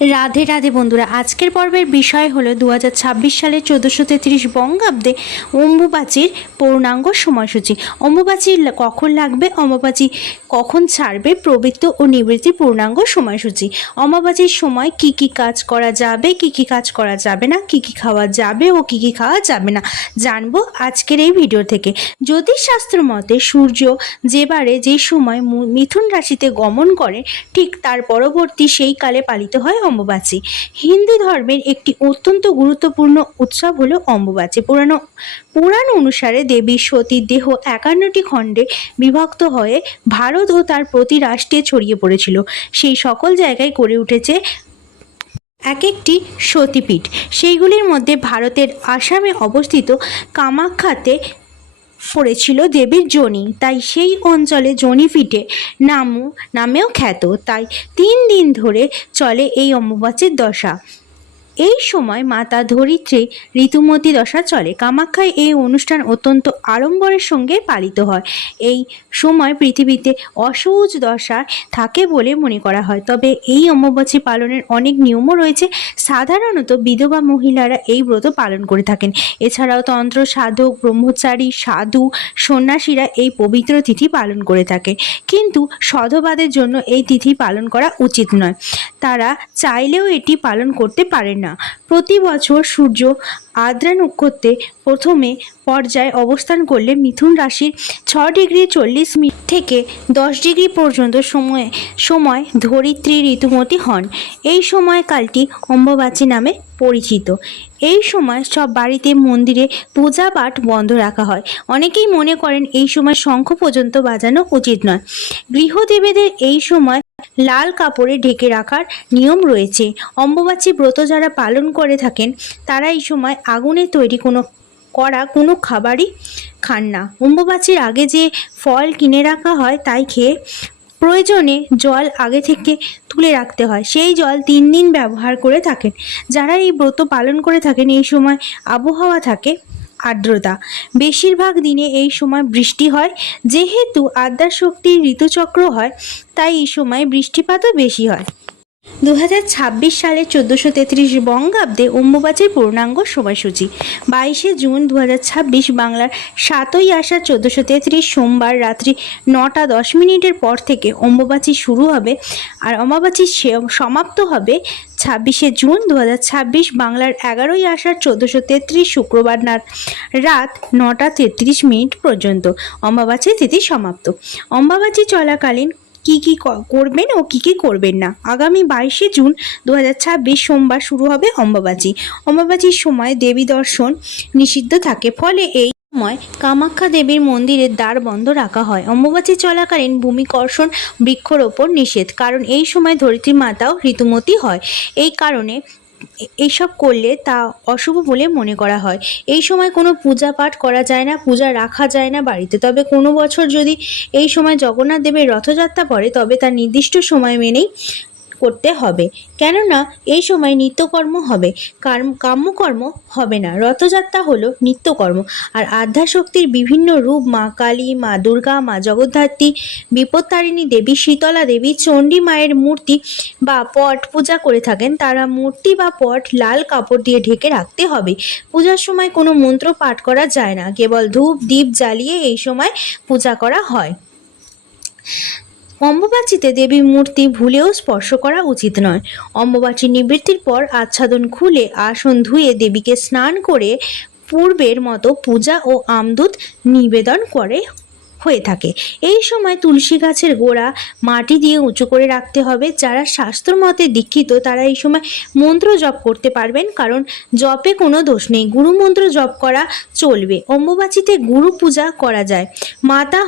রাধে রাধে বন্ধুরা, আজকের পর্বের বিষয় হলো 2026 সালের 1433 বঙ্গাব্দে অম্বুবাচীর পূর্ণাঙ্গ সময়সূচি। অম্বুবাচী কখন লাগবে, অম্বুবাচী কখন ছাড়বে, প্রবৃত্ত ও নিবৃত্তির পূর্ণাঙ্গ সময়সূচি। অম্বুবাচীর সময় কি কি কাজ করা যাবে, কি কি কাজ করা যাবে না, কি কি খাওয়া যাবে ও কি কি খাওয়া যাবে না, জানবো আজকের এই ভিডিও থেকে। জ্যোতিষশাস্ত্র মতে সূর্য যে সময় মিথুন রাশিতে গমন করে, ঠিক তার পরবর্তী সেই কালে পালিত হয় অম্বুবাচী। হিন্দু ধর্মের একটি অত্যন্ত গুরুত্বপূর্ণ উৎসব হলো অম্বুবাচী। পুরাণ অনুসারে দেবী সতীর দেহ 51টি খণ্ডে বিভক্ত হয়ে ভারত ও তার প্রতি রাষ্ট্রে ছড়িয়ে পড়েছিল। সেই সকল জায়গায় গড়ে উঠেছে এক একটি সতীপীঠ। সেইগুলির মধ্যে ভারতের আসামে অবস্থিত কামাখ্যাতে পড়েছিল দেবীর যোনি, তাই সেই অঞ্চলে যোনিপীঠে নামেও খ্যাত। তাই 3 দিন ধরে চলে এই অম্বুবাচীর দশা। এই সময় মাতা ধরিত্রী ঋতুমতী দশা চলে। কামাখ্যায় এই অনুষ্ঠান অত্যন্ত আড়ম্বরের সঙ্গে পালিত হয়। এই সময় পৃথিবীতে অসৌচ দশা থাকে বলে মনে করা হয়। তবে এই অম্বুবাচী পালনের অনেক নিয়মও রয়েছে। সাধারণত বিধবা মহিলারা এই ব্রত পালন করে থাকেন। এছাড়াও তন্ত্র সাধক, ব্রহ্মচারী, সাধু, সন্ন্যাসীরা এই পবিত্র তিথি পালন করে থাকে। কিন্তু সধবাদের জন্য এই তিথি পালন করা উচিত নয়। তারা চাইলেও এটি পালন করতে পারেন না। প্রতি বছর সূর্য আদ্রা নক্ষত্রে প্রথমে পর্যায়ে অবস্থান করলে মিথুন রাশির 6 ডিগ্রি 40 মিনিট থেকে 10 ডিগ্রি পর্যন্ত সময় ধরিত্রী ঋতুমতী হন। এই সময়কালটি অম্বুবাচী নামে পরিচিত। এই সময় সব বাড়িতে, মন্দিরে পূজা পাঠ বন্ধ রাখা হয়। অনেকেই মনে করেন এই সময় শঙ্খ পর্যন্ত বাজানো উচিত নয়। গৃহদেবীদের এই সময় লাল কাপড়ে ঢেকে রাখার নিয়ম রয়েছে। অম্বুবাচী ব্রত যারা পালন করে থাকেন তারা এই সময় আগুনে তৈরি কোনো খাবারই খান না। অম্বুবাচীর আগে যে ফল কিনে রাখা হয় তাই খেয়ে প্রয়োজনে জল আগে থেকে তুলে রাখতে হয়। সেই জল 3 দিন ব্যবহার করে থাকেন। যারা এই ব্রত পালন করে থাকেন এই সময় আবহাওয়া থাকে আর্দ্রতা। বেশিরভাগ দিনে এই সময় বৃষ্টি হয়। যেহেতু আদ্যাশক্তির ঋতুচক্র হয়, তাই এই সময় বৃষ্টিপাতও বেশি হয়। 2026 সালে 1433 বঙ্গাব্দে অম্বুবাচীর পূর্ণাঙ্গ সময়সূচি। 22শে জুন 2026 বাংলার 7ই আষাঢ় 1433 সোমবার রাত্রি 9টা 10 মিনিটের পর থেকে অম্বুবাচী শুরু হবে আর অমাবাচী সমাপ্ত হবে 26শে জুন 2026 বাংলার 11ই আষাঢ় 1433 শুক্রবার রাত 9টা 33 মিনিট পর্যন্ত অমাবাচী তিথি সমাপ্ত। অমাবাচী চলাকালীন কি কি করবেন ও কি কি করবেন না। আগামী 22শে জুন 2026 সোমবার শুরু হবে অম্বুবাচী। অম্বুবাচীর সময় দেবী দর্শন নিষিদ্ধ থাকে, ফলে এই সময় কামাখ্যা দেবীর মন্দিরের দ্বার বন্ধ রাখা হয়। অম্বুবাচী চলাকালীন ভূমিকর্ষণ, বৃক্ষরোপণ নিষেধ, কারণ এই সময় ধরিত্রী মাতাও ঋতুমতী হয়। এই কারণে এইসব করলে তা অশুভ বলে মনে করা হয়। এই সময় কোনো পূজা পাঠ করা যায় না, পূজা রাখা যায় না বাড়িতে। তবে কোনো বছর যদি এই সময় জগন্নাথ দেবের রথযাত্রা পড়ে তবে তার নির্দিষ্ট সময় মেনেই করতে হবে, কেননা এই সময় নিত্যকর্ম হবে, কাম্যকর্ম হবে না। রথযাত্রা হলো নিত্যকর্ম। আর আদ্যাশক্তির বিভিন্ন রূপ মা কালী, মা দুর্গা, মা জগদ্ধাত্রী, বিপত্তারিণী দেবী, শীতলা দেবী, চণ্ডী মায়ের মূর্তি বা পট পূজা করে থাকেন। তারা মূর্তি বা পট লাল কাপড় দিয়ে ঢেকে রাখতে হবে। পূজার সময় কোনো মন্ত্র পাঠ করা যায় না, কেবল ধূপ দীপ জ্বালিয়ে এই সময় পূজা করা হয়। অম্বুবাচীতে দেবী মূর্তি ভুলেও স্পর্শ করা উচিত নয়। অম্বুবাচী নিবৃত্তির পর আচ্ছাদন খুলে আসন ধুয়ে দেবীকে স্নান করে পূর্বের মতো পূজা ও আমদূত নিবেদন হয়ে থাকে। এই সময় তুলসী গাছের গোড়া মাটি দিয়ে উঁচু করে রাখতে হবে। যারা শাস্ত্রমতে দীক্ষিত তারা এই সময় মন্ত্র জপ করতে পারবেন, কারণ জপে কোনো দোষ নেই। গুরু মন্ত্র জপ করা চলবে। অম্বুবাচীতে গুরু পূজা করা যায়, মাতা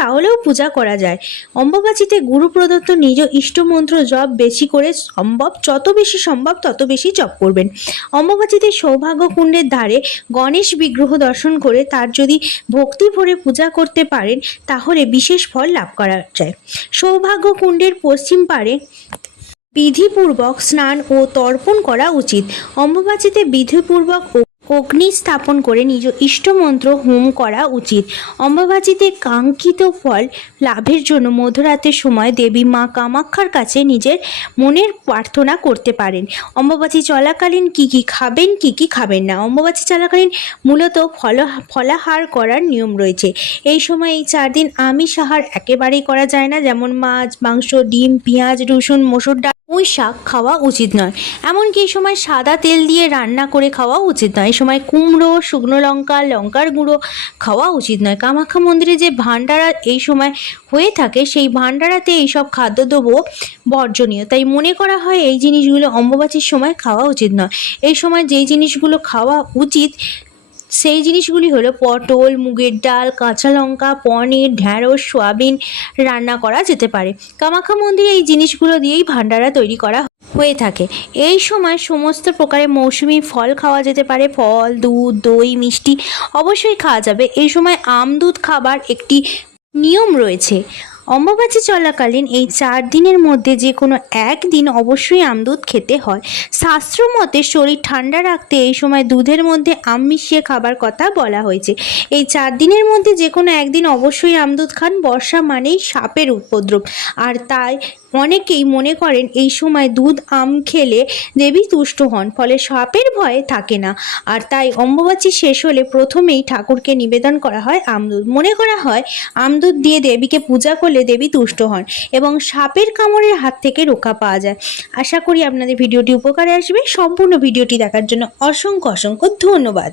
তাহলেও পূজা করা যায়। অম্বুবাচীতে গুরু প্রদত্ত নিজ ইষ্ট মন্ত্র জপ বেশি করে যত বেশি সম্ভব তত বেশি জপ করবেন। অম্বুবাচীতে সৌভাগ্য কুণ্ডের ধারে গণেশ বিগ্রহ দর্শন করে তার যদি ভক্তি ভরে পূজা করতে পারেন তাহলে বিশেষ ফল লাভ করা যায়। সৌভাগ্য কুণ্ডের পশ্চিম পারে বিধিপূর্বক স্নান ও তর্পণ করা উচিত। অম্বুবাচীতে বিধিপূর্বক ও অগ্নি স্থাপন করে নিজ ইষ্টমন্ত্র হোম করা উচিত। অম্বুবাচীতে কাঙ্ক্ষিত ফল লাভের জন্য মধ্যরাতের সময় দেবী মা কামাখ্যার কাছে নিজের মনের প্রার্থনা করতে পারেন। অম্বুবাচী চলাকালীন কি কি খাবেন, কি কি খাবেন না। অম্বুবাচী চলাকালীন মূলত ফলাহার করার নিয়ম রয়েছে। এই সময় এই 4 দিন আমিষ আহার একেবারেই করা যায় না, যেমন মাছ, মাংস, ডিম, পেঁয়াজ, রসুন, মসুর ডাল, পুঁই শাক খাওয়া উচিত নয়। এমনকি এই সময় সাদা তেল দিয়ে রান্না করে খাওয়া উচিত নয়। এই সময় কুমড়ো, শুকনো লঙ্কা, লঙ্কার গুঁড়ো খাওয়া উচিত নয়। কামাখ্যা মন্দিরে যে ভান্ডারা এই সময় হয়ে থাকে, সেই ভান্ডারাতে এইসব খাদ্যদ্রব্য বর্জনীয়, তাই মনে করা হয় এই জিনিসগুলো অম্বুবাচীর সময় খাওয়া উচিত নয়। এই সময় যেই জিনিসগুলো খাওয়া উচিত সেই জিনিসগুলি হলো পটল, মুগের ডাল, কাঁচা লঙ্কা, পনির, ঢ্যাঁড়স, সয়াবিন রান্না করা যেতে পারে। কামাখ্যা মন্দিরে এই জিনিসগুলো দিয়েই ভান্ডারা তৈরি করা হয়ে থাকে। এই সময় সমস্ত প্রকারের মৌসুমি ফল খাওয়া যেতে পারে। ফল, দুধ, দই, মিষ্টি অবশ্যই খাওয়া যাবে। এই সময় আম দুধ খাবার একটি নিয়ম রয়েছে। অম্বুবাচী চলাকালীন এই 4 দিনের মধ্যে যে কোনো একদিন অবশ্যই আমদুধ খেতে হয়। শাস্ত্র মতে শরীর ঠান্ডা রাখতে এই সময় দুধের মধ্যে আম মিশিয়ে খাবার কথা বলা হয়েছে। এই 4 দিনের মধ্যে যে কোনো একদিন অবশ্যই আমদুধ খান। বর্ষা মানেই সাপের উপদ্রব, আর তাই অনেকেই মনে করেন এই সময় দুধ আম খেলে দেবী তুষ্ট হন, ফলে সাপের ভয় থাকে না। আর তাই অম্বুবাচী শেষ হলে প্রথমেই ঠাকুরকে নিবেদন করা হয় আমদুধ। মনে করা হয় আমদুধ দিয়ে দেবীকে পূজা করলে দেবী তুষ্ট হন এবং সাপের কামড়ের হাত থেকে রক্ষা পাওয়া যায়। আশা করি আপনাদের ভিডিওটি উপকারে আসবে। সম্পূর্ণ ভিডিওটি দেখার জন্য অসংখ্য অসংখ্য ধন্যবাদ।